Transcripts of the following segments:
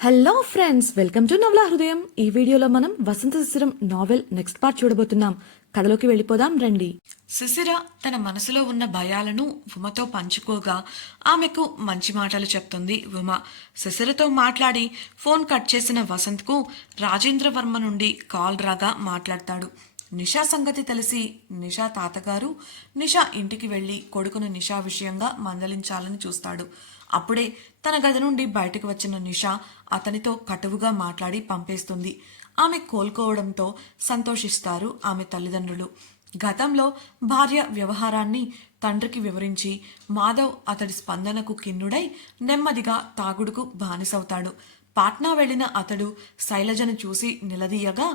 Hello friends, welcome to నవలా హృదయం. ఈ వీడియోలో మనం వసంత శిశిరం నావెల్ నెక్స్ట్ పార్ట్ చూడబోతున్నాం. కథలోకి వెళ్ళిపోదాం రండి. శిశిర తన మనసులో ఉన్న భయాలను ఉమతో పంచుకోగా ఆమెకు మంచి మాటలు చెప్తుంది ఉమ. శిశిరతో మాట్లాడి ఫోన్ కట్ చేసిన వసంత్కు రాజేంద్రవర్మ నుండి కాల్ రాగా మాట్లాడతాడు. నిషా సంగతి తెలిసి నిషా తాతగారు నిషా ఇంటికి వెళ్లి కొడుకును నిషా విషయంగా మందలించాలని చూస్తాడు. అప్పుడే తన గది నుండి బయటకు వచ్చిన నిషా అతనితో కటువుగా మాట్లాడి పంపేస్తుంది. ఆమె కోలుకోవడంతో సంతోషిస్తారు ఆమె తల్లిదండ్రులు. గతంలో భార్య వ్యవహారాన్ని తండ్రికి వివరించి మాధవ్ అతడి స్పందనకు కిన్నుడై నెమ్మదిగా తాగుడుకు బానిసవుతాడు. పాట్నా వెళ్లిన అతడు శైలజను చూసి నిలదీయగా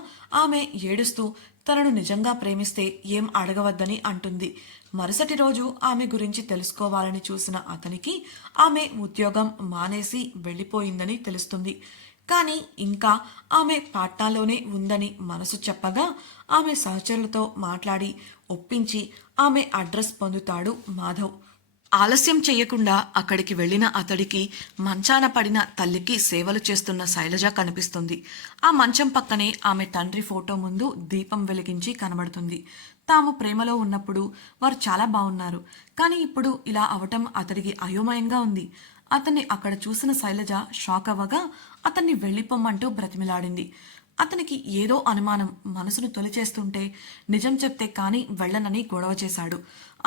ఆమె ఏడుస్తూ తనను నిజంగా ప్రేమిస్తే ఏం అడగవద్దని అంటుంది. మరుసటి రోజు ఆమె గురించి తెలుసుకోవాలని చూసిన అతనికి ఆమె ఉద్యోగం మానేసి వెళ్ళిపోయిందని తెలుస్తుంది. కానీ ఇంకా ఆమె పాట్నాలోనే ఉందని మనసు చెప్పగా ఆమె సహచరులతో మాట్లాడి ఒప్పించి ఆమె అడ్రస్ పొందుతాడు మాధవ్. ఆలస్యం చెయ్యకుండా అక్కడికి వెళ్లిన అతడికి మంచాన పడిన తల్లికి సేవలు చేస్తున్న శైలజ కనిపిస్తుంది. ఆ మంచం పక్కనే ఆమె తండ్రి ఫోటో ముందు దీపం వెలిగించి కనబడుతుంది. తాము ప్రేమలో ఉన్నప్పుడు వారు చాలా బాగున్నారు, కానీ ఇప్పుడు ఇలా అవటం అతడికి అయోమయంగా ఉంది. అతన్ని అక్కడ చూసిన శైలజ షాక్ అవ్వగా అతన్ని వెళ్ళిపోమ్మంటూ బ్రతిమిలాడింది. అతనికి ఏదో అనుమానం మనసును తొలిచేస్తుంటే నిజం చెప్తే కాని వెళ్ళనని గొడవ చేశాడు.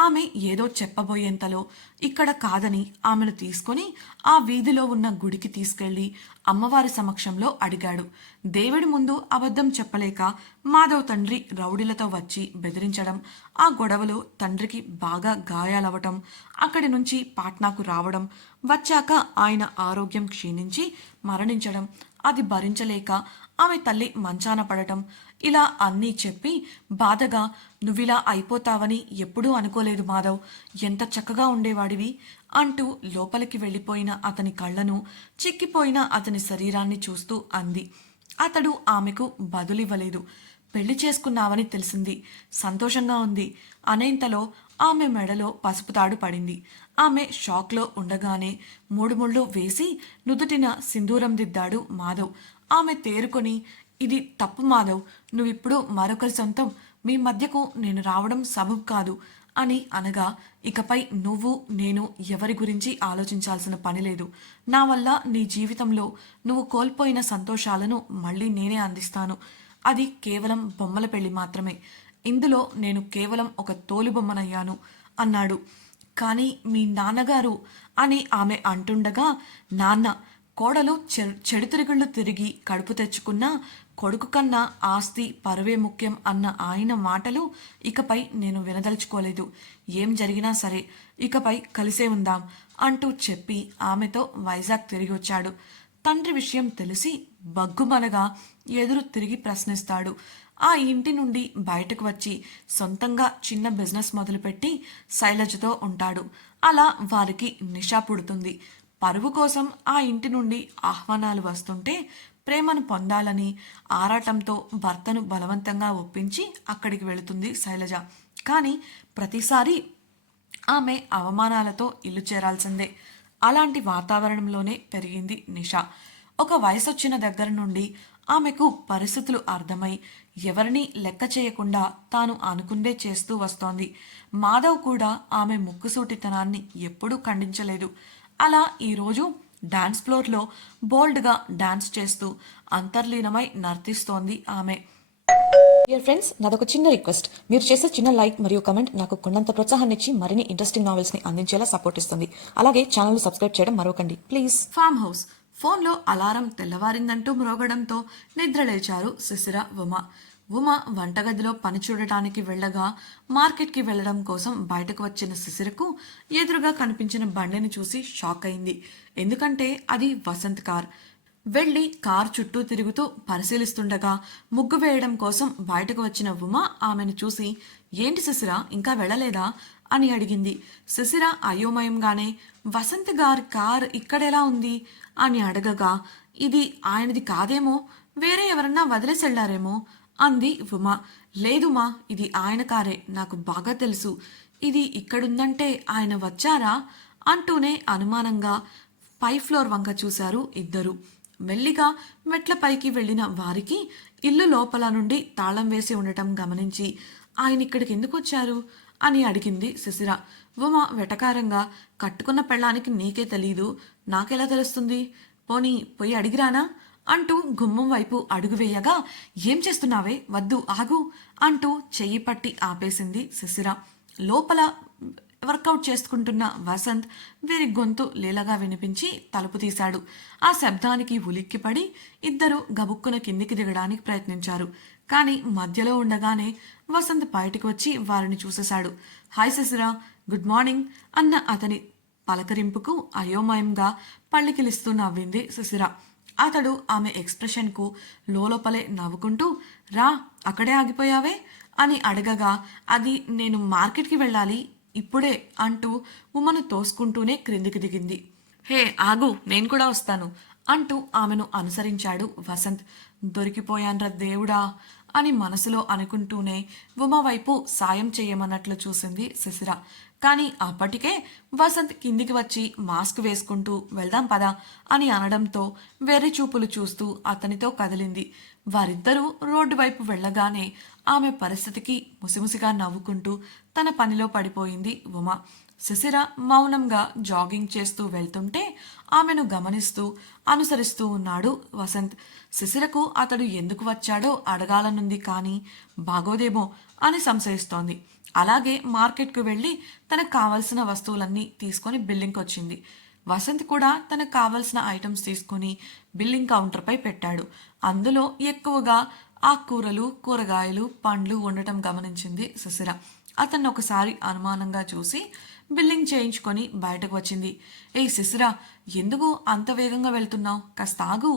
ఆమె ఏదో చెప్పబోయేంతలో ఇక్కడ కాదని ఆమెను తీసుకుని ఆ వీధిలో ఉన్న గుడికి తీసుకెళ్లి అమ్మవారి సమక్షంలో అడిగాడు. దేవుడి ముందు అబద్ధం చెప్పలేక మాధవ్ తండ్రి రౌడీలతో వచ్చి బెదిరించడం, ఆ గొడవలో తండ్రికి బాగా గాయాలవటం, అక్కడి నుంచి పాట్నాకు రావడం, వచ్చాక ఆయన ఆరోగ్యం క్షీణించి మరణించడం, అది భరించలేక ఆమె తల్లి మంచాన పడటం, ఇలా అన్నీ చెప్పి బాధగా నువ్విలా అయిపోతావని ఎప్పుడూ అనుకోలేదు మాధవ్, ఎంత చక్కగా ఉండేవాడివి అంటూ లోపలికి వెళ్ళిపోయిన అతని కళ్ళను, చిక్కిపోయిన అతని శరీరాన్ని చూస్తూ అంది. అతడు ఆమెకు బదులివ్వలేదు. పెళ్లి చేసుకున్నావని తెలిసింది, సంతోషంగా ఉంది అనేంతలో ఆమె మెడలో పసుపు తాడు పడింది. ఆమె షాక్లో ఉండగానే 3 ముళ్ళు వేసి నుదుటిన సింధూరం దిద్దాడు మాధవ్. ఆమె తేరుకొని, ఇది తప్పు మాధవ్, నువ్విప్పుడు మరొకరి సొంతం, మీ మధ్యకు నేను రావడం సబబు కాదు అని అనగా, ఇకపై నువ్వు నేను ఎవరి గురించి ఆలోచించాల్సిన పని లేదు. నా వల్ల నీ జీవితంలో నువ్వు కోల్పోయిన సంతోషాలను మళ్ళీ నేనే అందిస్తాను. అది కేవలం బొమ్మల పెళ్లి మాత్రమే. ఇందులో నేను కేవలం ఒక తోలుబొమ్మనయ్యాను అన్నాడు. కానీ మీ నాన్నగారు అని ఆమె అంటుండగా, నాన్న కోడలు చెడు తిరుగుళ్ళు తిరిగి కడుపు తెచ్చుకున్నా కొడుకు కన్నా ఆస్తి పరువే ముఖ్యం అన్న ఆయన మాటలు ఇకపై నేను వినదలుచుకోలేదు. ఏం జరిగినా సరే ఇకపై కలిసే ఉందాం అంటూ చెప్పి ఆమెతో వైజాగ్ తిరిగి వచ్చాడు. తండ్రి విషయం తెలిసి బగ్గుమనగా ఎదురు తిరిగి ప్రశ్నిస్తాడు. ఆ ఇంటి నుండి బయటకు వచ్చి సొంతంగా చిన్న బిజినెస్ మొదలుపెట్టి శైలజతో ఉంటాడు. అలా వారికి నిషా పుడుతుంది. పరువు కోసం ఆ ఇంటి నుండి ఆహ్వానాలు వస్తుంటే ప్రేమను పొందాలని ఆరాటంతో భర్తను బలవంతంగా ఒప్పించి అక్కడికి వెళుతుంది శైలజ. కానీ ప్రతిసారి ఆమె అవమానాలతో ఇల్లు చేరాల్సిందే. అలాంటి వాతావరణంలోనే పెరిగింది నిషా. ఒక వయసొచ్చిన దగ్గర నుండి ఆమెకు పరిస్థితులు అర్థమై ఎవరినీ లెక్క చేయకుండా తాను అనుకుందే చేస్తూ వస్తోంది. మాధవ్ కూడా ఆమె ముక్కుసూటితనాన్ని ఎప్పుడూ ఖండించలేదు. అలా ఈరోజు డాన్స్ ఫ్లోర్లో బోల్డ్గా డాన్స్ చేస్తూ అంతర్లీనమై నర్తిస్తోంది ఆమె. డియర్ ఫ్రెండ్స్, నాదొక చిన్న రిక్వెస్ట్. మీరు చేసే చిన్న లైక్ మరియు కమెంట్ నాకు కొండంత ప్రోత్సాహాన్ని ఇచ్చి మరిన్ని ఇంట్రెస్టింగ్ నావెల్స్ని అందించేలా సపోర్ట్ ఇస్తుంది. అలాగే ఛానల్ని సబ్స్క్రైబ్ చేయడం మరొకండి ప్లీజ్. Farm house. ఫోన్లో అలారం తెల్లవారిందంటూ మ్రోగడంతో నిద్రలేచారు శిశిర, ఉమ. ఉమ వంటగదిలో పని చూడటానికి వెళ్ళగా మార్కెట్కి వెళ్లడం కోసం బయటకు వచ్చిన శిశిరకు ఎదురుగా కనిపించిన బండిని చూసి షాక్ అయింది. ఎందుకంటే అది వసంత్ కార్. వెళ్లి కార్ చుట్టూ తిరుగుతూ పరిశీలిస్తుండగా ముగ్గు వేయడం కోసం బయటకు వచ్చిన ఉమ ఆమెను చూసి, ఏంటి శిశిర, ఇంకా వెళ్ళలేదా అని అడిగింది. శిశిర అయోమయంగానే, వసంత్ గారి కార్ ఇక్కడెలా ఉంది అని అడగగా, ఇది ఆయనది కాదేమో, వేరే ఎవరన్నా వదిలేసి వెళ్లారేమో అంది ఉమ. లేదుమా, ఇది ఆయన కారే, నాకు బాగా తెలుసు. ఇది ఇక్కడుందంటే ఆయన వచ్చారా అంటూనే అనుమానంగా పై ఫ్లోర్ వంక చూశారు ఇద్దరు. మెల్లిగా మెట్ల పైకి వెళ్లిన వారికి ఇల్లు లోపల నుండి తాళం వేసి ఉండటం గమనించి ఆయన ఇక్కడికి ఎందుకు వచ్చారు అని అడిగింది శిశిర. ఉమ వెటకారంగా, కట్టుకున్న పెళ్ళానికి నీకే తెలీదు, నాకెలా తెలుస్తుంది, పోనీ పోయి అడిగిరానా అంటూ గుమ్మం వైపు అడుగు వేయగా, ఏం చేస్తున్నావే, వద్దు ఆగు అంటూ చెయ్యి పట్టి ఆపేసింది శిశిర. లోపల వర్కౌట్ చేసుకుంటున్న వసంత్ వీరి గొంతు లీలగా వినిపించి తలుపు తీశాడు. ఆ శబ్దానికి ఉలిక్కిపడి ఇద్దరు గబుక్కున కిందికి దిగడానికి ప్రయత్నించారు. కానీ మధ్యలో ఉండగానే వసంత్ బయటికి వచ్చి వారిని చూసేశాడు. హాయ్ శిశిర, గుడ్ మార్నింగ్ అన్న అతని పలకరింపుకు అయోమయంగా పళ్ళికిలిస్తూ నవ్వింది శిశిర. అతడు ఆమె ఎక్స్ప్రెషన్కు లోపలే నవ్వుకుంటూ, రా అక్కడే ఆగిపోయావే అని అడగగా, అది నేను మార్కెట్కి వెళ్ళాలి ఇప్పుడే అంటూ ఉమను తోసుకుంటూనే క్రిందికి దిగింది. హే ఆగు, నేను కూడా వస్తాను అంటూ ఆమెను అనుసరించాడు వసంత్. దొరికిపోయాన్రా దేవుడా అని మనసులో అనుకుంటూనే ఉమ వైపు సాయం చేయమన్నట్లు చూసింది శిశిర. కానీ అప్పటికే వసంత్ కిందికి వచ్చి మాస్క్ వేసుకుంటూ వెళ్దాం పదా అని అనడంతో వెర్రి చూపులు చూస్తూ అతనితో కదిలింది. వారిద్దరూ రోడ్డు వైపు వెళ్ళగానే ఆమె పరిస్థితికి ముసిముసిగా నవ్వుకుంటూ తన పనిలో పడిపోయింది ఉమ. శిశిర మౌనంగా జాగింగ్ చేస్తూ వెళ్తుంటే ఆమెను గమనిస్తూ అనుసరిస్తూ ఉన్నాడు వసంత్. శిశిరకు అతడు ఎందుకు వచ్చాడో అడగాలనుంది, కానీ బాగోదేమో అని సంశయిస్తోంది. అలాగే మార్కెట్కు వెళ్ళి తనకు కావలసిన వస్తువులన్నీ తీసుకొని బిల్లింగ్కి వచ్చింది. వసంత్ కూడా తనకు కావలసిన ఐటమ్స్ తీసుకుని బిల్లింగ్ కౌంటర్పై పెట్టాడు. అందులో ఎక్కువగా ఆకుకూరలు, కూరగాయలు, పండ్లు ఉండటం గమనించింది శిశిర. అతన్ని ఒకసారి అనుమానంగా చూసి బిల్లింగ్ చేయించుకొని బయటకు వచ్చింది. ఏయ్ శిశిర, ఎందుకు అంత వేగంగా వెళ్తున్నావు, కాస్త ఆగు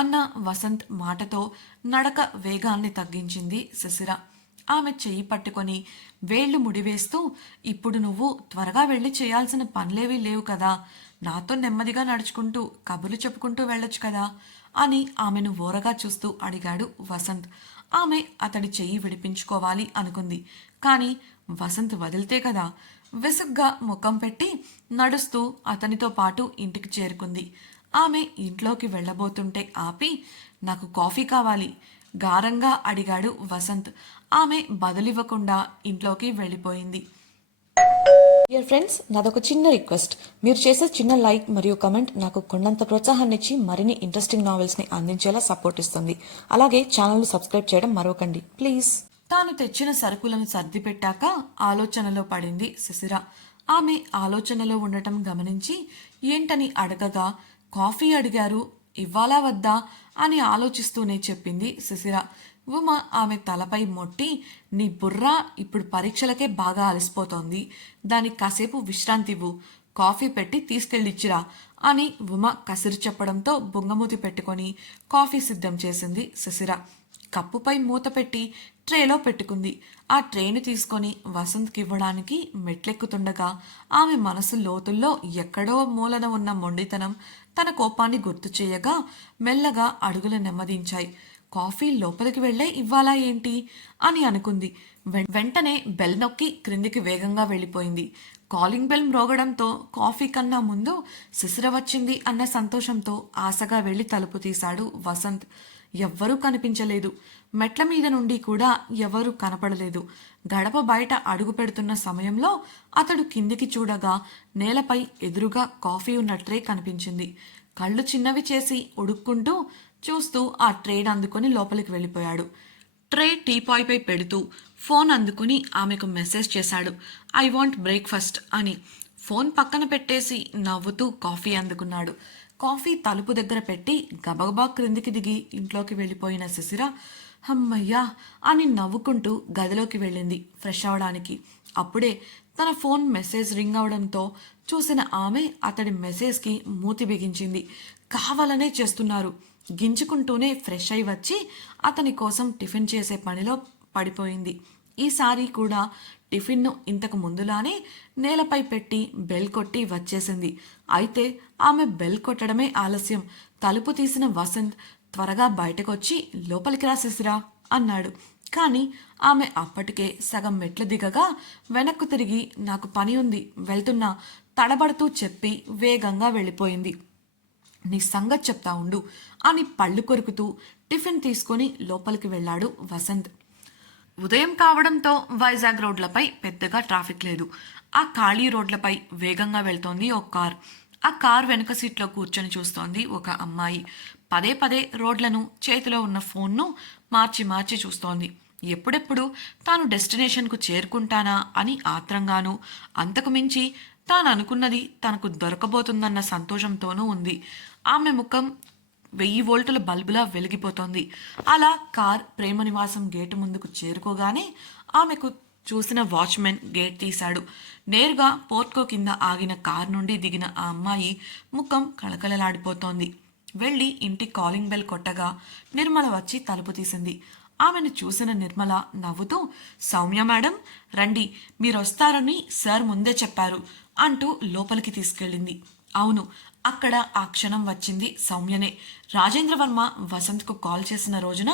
అన్న వసంత్ మాటతో నడక వేగాన్ని తగ్గించింది శిశిర. ఆమె చెయ్యి పట్టుకొని వేళ్లు ముడివేస్తూ, ఇప్పుడు నువ్వు త్వరగా వెళ్ళి చేయాల్సిన పనులేవీ లేవు కదా, నాతో నెమ్మదిగా నడుచుకుంటూ కబుర్లు చెప్పుకుంటూ వెళ్ళొచ్చు కదా అని ఆమెను ఓరగా చూస్తూ అడిగాడు వసంత్. ఆమె అతడి చెయ్యి విడిపించుకోవాలి అనుకుంది. కానీ వసంత్ వదిలితే కదా. విసుగ్గా ముఖం పెట్టి నడుస్తూ అతనితో పాటు ఇంటికి చేరుకుంది. ఆమె ఇంట్లోకి వెళ్ళబోతుంటే ఆపి, నాకు కాఫీ కావాలి గారంగా అడిగాడు వసంత్. ఆమె బదులివ్వకుండా ఇంట్లోకి వెళ్ళిపోయింది. డియర్ ఫ్రెండ్స్, నాదొక చిన్న రిక్వెస్ట్. మీరు చేసే చిన్న లైక్ మరియు కమెంట్ నాకు కొండంత ప్రోత్సాహాన్ని ఇచ్చి మరిన్ని ఇంట్రెస్టింగ్ నావెల్స్ని అందించేలా సపోర్ట్ ఇస్తుంది. అలాగే ఛానల్ను సబ్స్క్రైబ్ చేయడం మరవకండి ప్లీజ్. తాను తెచ్చిన సరుకులను సర్దిపెట్టాక ఆలోచనలో పడింది శిశిర. ఆమె ఆలోచనలో ఉండటం గమనించి ఏంటని అడగగా, కాఫీ అడిగారు, ఇవ్వాలా వద్దా అని ఆలోచిస్తూనే చెప్పింది శిశిర. ఉమ ఆమె తలపై మొట్టి, నీ బుర్ర ఇప్పుడు పరీక్షలకే బాగా అలసిపోతోంది, దానికి కాసేపు విశ్రాంతి ఇవ్వు, కాఫీ పెట్టి తీసుకెళ్ళిచ్చిరా అని ఉమ కసిరి చెప్పడంతో బుంగమూతి పెట్టుకొని కాఫీ సిద్ధం చేసింది శిశిర. కప్పుపై మూత పెట్టి ట్రేలో పెట్టుకుంది. ఆ ట్రేను తీసుకొని వసంత్కి ఇవ్వడానికి మెట్లెక్కుతుండగా ఆమె మనసు లోతుల్లో ఎక్కడో మూలన ఉన్న మొండితనం తన కోపాన్ని గుర్తు చేయగా మెల్లగా అడుగులు నెమ్మదించాయి. కాఫీ లోపలికి వెళ్లే ఇవ్వాలా ఏంటి అని అనుకుంది. వెంటనే బెల్ నొక్కి క్రిందికి వేగంగా వెళ్ళిపోయింది. కాలింగ్ బెల్ మ్రోగడంతో కాఫీ కన్నా ముందు శిశిర వచ్చింది అన్న సంతోషంతో ఆశగా వెళ్లి తలుపు తీశాడు వసంత్. ఎవ్వరూ కనిపించలేదు. మెట్ల మీద నుండి కూడా ఎవరూ కనపడలేదు. గడప బయట అడుగు పెడుతున్న సమయంలో అతడు కిందికి చూడగా నేలపై ఎదురుగా కాఫీ ఉన్న ట్రే కనిపించింది. కళ్ళు చిన్నవి చేసి ఉడుక్కుంటూ చూస్తూ ఆ ట్రేని అందుకుని లోపలికి వెళ్ళిపోయాడు. ట్రే టీపాయ్పై పెడుతూ ఫోన్ అందుకుని ఆమెకు మెసేజ్ చేశాడు, ఐ వాంట్ బ్రేక్ఫాస్ట్ అని. ఫోన్ పక్కన పెట్టేసి నవ్వుతూ కాఫీ అందుకున్నాడు. కాఫీ తలుపు దగ్గర పెట్టి గబగబా క్రిందికి దిగి ఇంట్లోకి వెళ్ళిపోయిన శిశిర హమ్మయ్యా అని నవ్వుకుంటూ గదిలోకి వెళ్ళింది ఫ్రెష్ అవడానికి. అప్పుడే తన ఫోన్ మెసేజ్ రింగ్ అవడంతో చూసిన ఆమె అతడి మెసేజ్కి మూతి బిగించింది. కావాలనే చేస్తున్నారు. గింజుకుంటూనే ఫ్రెష్ అయి వచ్చి అతని కోసం టిఫిన్ చేసే పనిలో పడిపోయింది. ఈసారి కూడా టిఫిన్ను ఇంతకు ముందులానే నేలపై పెట్టి బెల్ కొట్టి వచ్చేసింది. అయితే ఆమె బెల్ కొట్టడమే ఆలస్యం. తలుపు తీసిన వసంత్ త్వరగా బయటకొచ్చి లోపలికి రా శిశిరా అన్నాడు. కానీ ఆమె అప్పటికే సగం మెట్లు దిగగా వెనక్కు తిరిగి నాకు పని ఉంది వెళ్తున్నా తడబడుతూ చెప్పి వేగంగా వెళ్ళిపోయింది. నీ సంగతి చెప్తా ఉండు అని పళ్ళు కొరుకుతూ టిఫిన్ తీసుకొని లోపలికి వెళ్ళాడు వసంత్. ఉదయం కావడంతో వైజాగ్ రోడ్లపై పెద్దగా ట్రాఫిక్ లేదు. ఆ ఖాళీ రోడ్లపై వేగంగా వెళ్తోంది ఒక కార్. ఆ కార్ వెనుక సీట్లో కూర్చొని చూస్తోంది ఒక అమ్మాయి. పదే పదే రోడ్లను, చేతిలో ఉన్న ఫోన్ను మార్చి మార్చి చూస్తోంది. ఎప్పుడెప్పుడు తాను డెస్టినేషన్కు చేరుకుంటానా అని ఆత్రంగానూ, అంతకు మించి తాను అనుకున్నది తనకు దొరకబోతుందన్న సంతోషంతోనూ ఉంది. ఆమె ముఖం 1000 వోల్టుల బల్బులా వెలిగిపోతోంది. అలా కార్ ప్రేమ నివాసం గేటు ముందుకు చేరుకోగానే ఆమెకు చూసిన వాచ్మెన్ గేట్ తీశాడు. నేరుగా పోర్ట్కో కింద ఆగిన కార్ నుండి దిగిన ఆ అమ్మాయి ముఖం కళకళలాడిపోతోంది. వెళ్ళి ఇంటి కాలింగ్ బెల్ కొట్టగా నిర్మల వచ్చి తలుపు తీసింది. ఆమెను చూసిన నిర్మల నవ్వుతూ, సౌమ్య మేడం రండి, మీరొస్తారని సార్ ముందే చెప్పారు అంటూ లోపలికి తీసుకెళ్ళింది. అవును, అక్కడ ఆ క్షణం వచ్చింది సౌమ్యనే. రాజేంద్రవర్మ వసంత్కు కాల్ చేసిన రోజున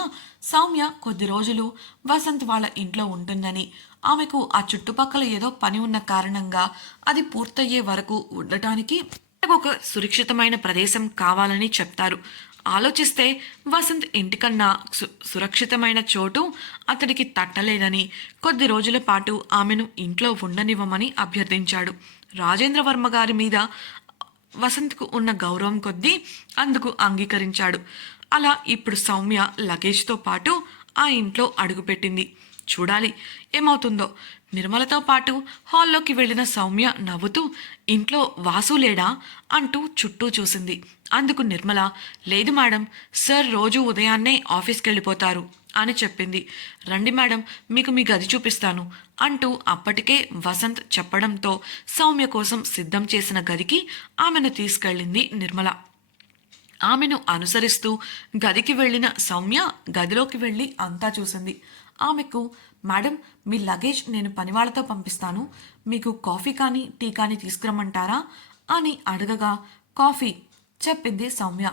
సౌమ్య కొద్ది రోజులు వసంత్ వాళ్ళ ఇంట్లో ఉంటుందని, ఆమెకు ఆ చుట్టుపక్కల ఏదో పని ఉన్న కారణంగా అది పూర్తయ్యే వరకు ఉండటానికి ఒక సురక్షితమైన ప్రదేశం కావాలని చెప్తారు. ఆలోచిస్తే వసంత్ ఇంటికన్నా సురక్షితమైన చోటు అతడికి తట్టలేదని, కొద్ది రోజుల పాటు ఆమెను ఇంట్లో ఉండనివ్వమని అభ్యర్థించాడు. రాజేంద్రవర్మ గారి మీద వసంత్కు ఉన్న గౌరవం కొద్దీ అందుకు అంగీకరించాడు. అలా ఇప్పుడు సౌమ్య లగేజ్తో పాటు ఆ ఇంట్లో అడుగుపెట్టింది. చూడాలి ఏమవుతుందో. నిర్మలతో పాటు హాల్లోకి వెళ్ళిన సౌమ్య నవ్వుతూ, ఇంట్లో వాసు లేడా అంటూ చుట్టూ చూసింది. అందుకు నిర్మల, లేదు మేడం, సార్ రోజు ఉదయాన్నే ఆఫీస్కి వెళ్ళిపోతారు అని చెప్పింది. రండి మేడం, మీకు మీ గది చూపిస్తాను అంటూ అప్పటికే వసంత్ చెప్పడంతో సౌమ్య కోసం సిద్ధం చేసిన గదికి ఆమెను తీసుకెళ్ళింది నిర్మల. ఆమెను అనుసరిస్తూ గదికి వెళ్ళిన సౌమ్య గదిలోకి వెళ్ళి అంతా చూసింది. ఆమెకు, మేడం మీ లగేజ్ నేను పనివాళ్లతో పంపిస్తాను, మీకు కాఫీ కానీ టీ కానీ తీసుకురమ్మంటారా అని అడగగా, కాఫీ చెప్పింది సౌమ్య.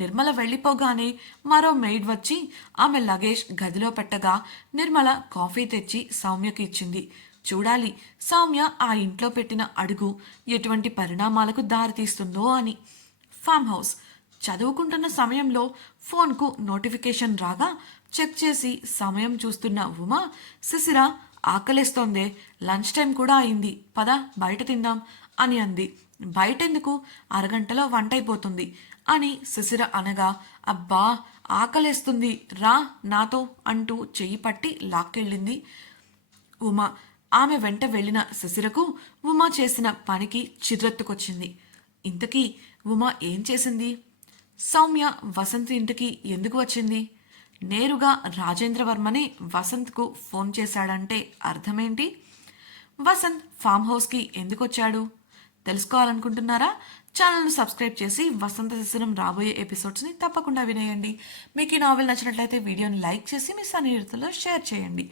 నిర్మల వెళ్ళిపోగానే మరో మెయిడ్ వచ్చి ఆమె లగేజ్ గదిలో పెట్టగా నిర్మల కాఫీ తెచ్చి సౌమ్యకి ఇచ్చింది. చూడాలి సౌమ్య ఆ ఇంట్లో పెట్టిన అడుగు ఎటువంటి పరిణామాలకు దారితీస్తుందో అని. Farm house. చదువుకుంటున్న సమయంలో ఫోన్కు నోటిఫికేషన్ రాగా చెక్ చేసి సమయం చూస్తున్న ఉమా, శిశిర ఆకలేస్తోందే, లంచ్ టైం కూడా అయింది, పద బయట తిందాం అని అంది. బయటెందుకు, అరగంటలో వంట అయిపోతుంది అని శిశిర అనగా, అబ్బా ఆకలేస్తుంది రా నాతో అంటూ చెయ్యి పట్టి లాక్కెళ్ళింది ఉమా. ఆమె వెంట వెళ్ళిన శిశిరకు ఉమా చేసిన పనికి చిర్రెత్తుకొచ్చింది. ఇంతకీ ఉమా ఏం చేసింది? సౌమ్య వసంత్ ఇంటికి ఎందుకు వచ్చింది? నేరుగా రాజేంద్రవర్మనే వసంత్కు ఫోన్ చేశాడంటే అర్థమేంటి? వసంత్ ఫామ్ హౌస్కి ఎందుకు వచ్చాడు తెలుసుకోవాలనుకుంటున్నారా? ఛానల్ను సబ్స్క్రైబ్ చేసి వసంత శిశిరం రాబోయే ఎపిసోడ్స్ని తప్పకుండా వినేయండి. మీకు ఈ నావెల్ నచ్చినట్లయితే వీడియోని లైక్ చేసి మీ సన్నిహితులతో షేర్ చేయండి.